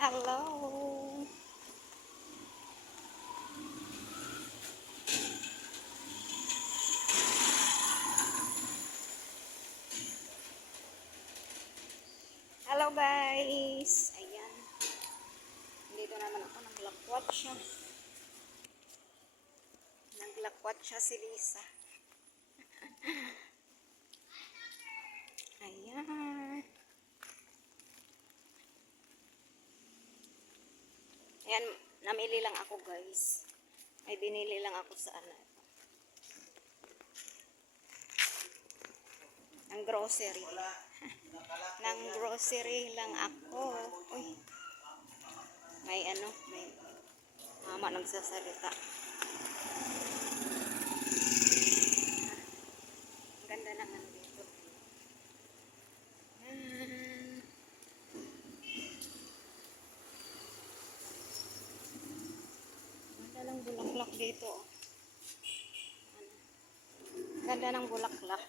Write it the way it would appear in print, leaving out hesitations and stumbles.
Hello. Hello guys. Ayan. Dito naman ako naglakwat siya. Naglakwat siya si Lisa. Ayan. Ayan, namili lang ako guys. May binili lang ako sa ano. Ng grocery. Ng grocery lang ako. Uy. May ano, may mama nagsasalita. Ang ganda ng ano dito. Ayan. Ganda ng bulaklak dito. Ano? Ganda ng bulaklak.